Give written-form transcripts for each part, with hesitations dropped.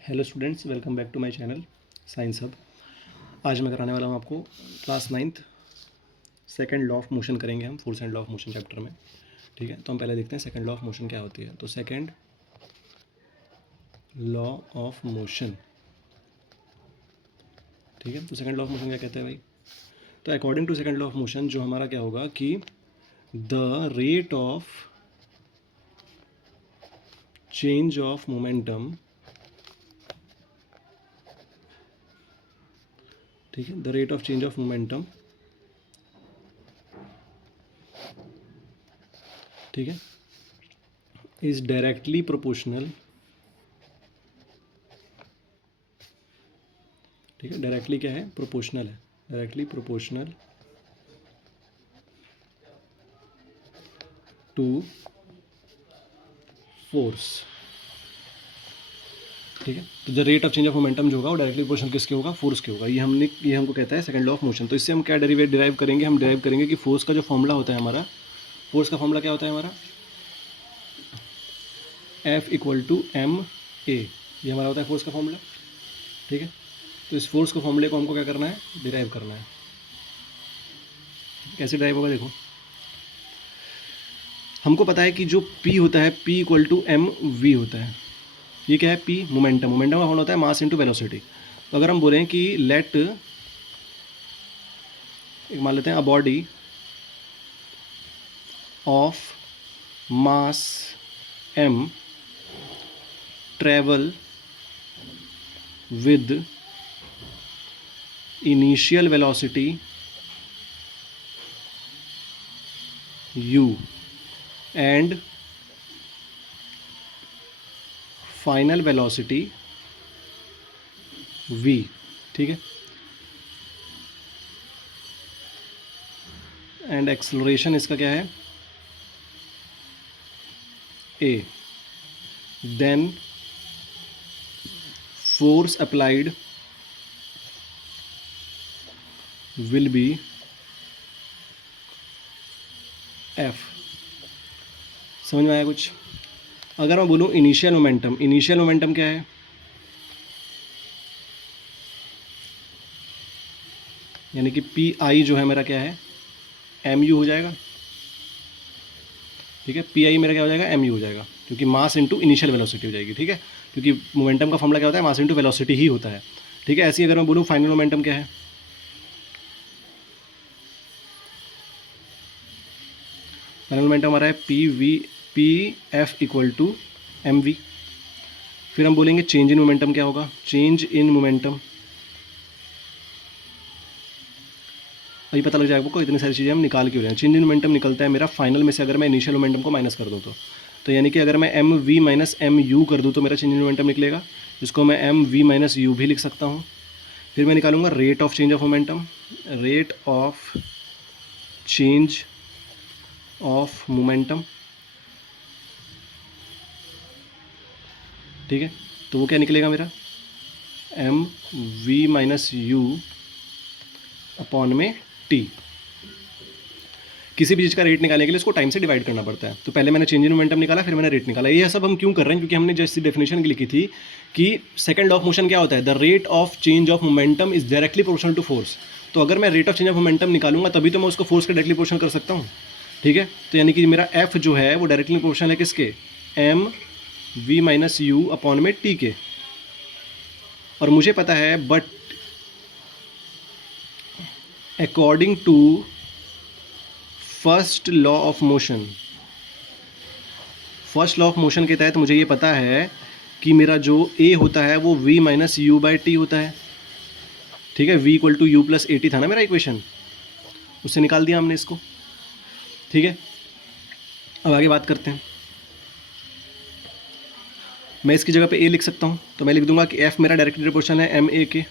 Hello students, welcome back to my channel science hub. आज मैं कराने वाला हूँ आपको class 9th second law of motion करेंगे हम force and law of motion chapter में। ठीक है, तो हम पहले देखते हैं सेकंड लॉ ऑफ मोशन क्या होती है। तो सेकंड लॉ ऑफ मोशन, ठीक है, तो सेकंड लॉ ऑफ मोशन क्या कहते हैं भाई। तो according to second law of motion जो हमारा क्या होगा कि the rate of change of momentum, ठीक है, the rate of change of momentum, ठीक है, इज डायरेक्टली प्रोपोर्शनल, ठीक है, डायरेक्टली क्या है, प्रोपोर्शनल है, डायरेक्टली प्रोपोर्शनल टू फोर्स। ठीक है, तो the rate of change of momentum जो होगा वो डायरेक्टली प्रोपोर्शनल किसके होगा, फोर्स के होगा। ये हमको कहता है सेकंड लॉ ऑफ मोशन। तो इससे हम क्या डिराइव करेंगे, हम डिराइव करेंगे कि फोर्स का जो फॉर्मूला होता है हमारा, फोर्स का फॉर्मूला क्या होता है हमारा, F equal to M A, ये हमारा होता है फोर्स का फॉर्मूला। ठीक है, तो इस फोर्स के फॉर्मूले को हमको क्या करना है, डिराइव करना है। कैसे डिराइव होगा, देखो हमको पता है कि जो P होता है P equal to M V होता है। ये क्या है, P मोमेंटम, मोमेंटम का फॉर्मूला होता है मास इनटू वेलोसिटी। तो अगर हम बोलें कि लेट, एक मान लेते हैं, a body of mass m travel with initial velocity u and final velocity v। ठीक है, एंड एक्सेलरेशन इसका क्या है, a, then force applied will be F। समझ में आया कुछ। अगर मैं बोलूँ इनिशियल मोमेंटम, इनिशियल मोमेंटम क्या है, यानी कि पी आई जो है मेरा क्या है, एम यू हो जाएगा। ठीक है, पी आई मेरा क्या हो जाएगा, एम यू हो जाएगा, क्योंकि मास इंटू इनिशियल वेलोसिटी हो जाएगी। ठीक है, क्योंकि मोमेंटम का फॉर्मूला क्या होता है, मास इंटू वेलोसिटी ही होता है। ठीक है, ऐसे ही अगर मैं बोलूँ फाइनल मोमेंटम क्या है, फाइनल मोमेंटम हमारा है P F equal to M V. फिर हम बोलेंगे चेंज इन मोमेंटम क्या होगा, चेंज इन मोमेंटम, अभी पता लग जाएगा आपको, इतनी सारी चीज़ें हम निकाल के हो रहे हैं। चेंज इन मोमेंटम निकलता है मेरा फाइनल में से, अगर मैं इनिशियल मोमेंटम को माइनस कर दूँ तो यानी कि अगर मैं M V minus M U कर दूँ तो मेरा चेंज इन मोमेंटम निकलेगा, जिसको मैं एम वी माइनस यू भी लिख सकता हूँ। फिर मैं निकालूंगा rate of change of momentum, rate of change of momentum. ठीक है, तो वो क्या निकलेगा मेरा, M V minus U upon में टी। किसी भी चीज़ का रेट निकालने के लिए इसको टाइम से डिवाइड करना पड़ता है। तो पहले मैंने चेंज इन मोमेंटम निकाला, फिर मैंने रेट निकाला। ये सब हम क्यों कर रहे हैं, क्योंकि हमने जैसी डेफिनेशन लिखी थी कि सेकंड लॉ ऑफ मोशन क्या होता है, the rate of change of momentum is directly proportional to force. तो अगर मैं rate of change of momentum निकालूंगा तभी तो मैं उसको फोर्स के डायरेक्टली प्रोपोर्शनल कर सकता हूँ। ठीक है, तो यानी कि मेरा एफ जो है वो डायरेक्टली प्रोपोर्शनल है किसके, M V minus U upon में टी के। और मुझे पता है, but according to first law of motion, first law of motion के तहत मुझे ये पता है कि मेरा जो ए होता है वो v minus U by T होता है। ठीक है, v equal to U plus A T था ना मेरा इक्वेशन, उससे निकाल दिया हमने इसको। ठीक है, अब आगे बात करते हैं। मैं इसकी जगह पे a लिख सकता हूँ, तो मैं लिख दूंगा कि f मेरा डायरेक्टली प्रोपोर्शनल है एम ए के।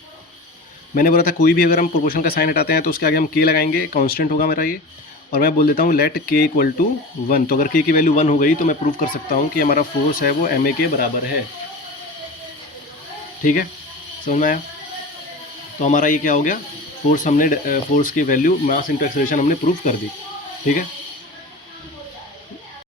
मैंने बोला था कोई भी अगर हम प्रोपोर्शन का साइन हटाते हैं तो उसके आगे हम k लगाएंगे, कांस्टेंट होगा मेरा ये। और मैं बोल देता हूँ लेट k इक्वल टू 1। तो अगर k की वैल्यू 1 हो गई तो मैं प्रूव कर सकता हूँ कि हमारा फोर्स है वो एम ए के बराबर है। ठीक है, समझ में आया। तो हमारा ये क्या हो गया, फोर्स हमने, फोर्स की वैल्यू मास इंटू एक्सेलरेशन हमने प्रूव कर दी। ठीक है।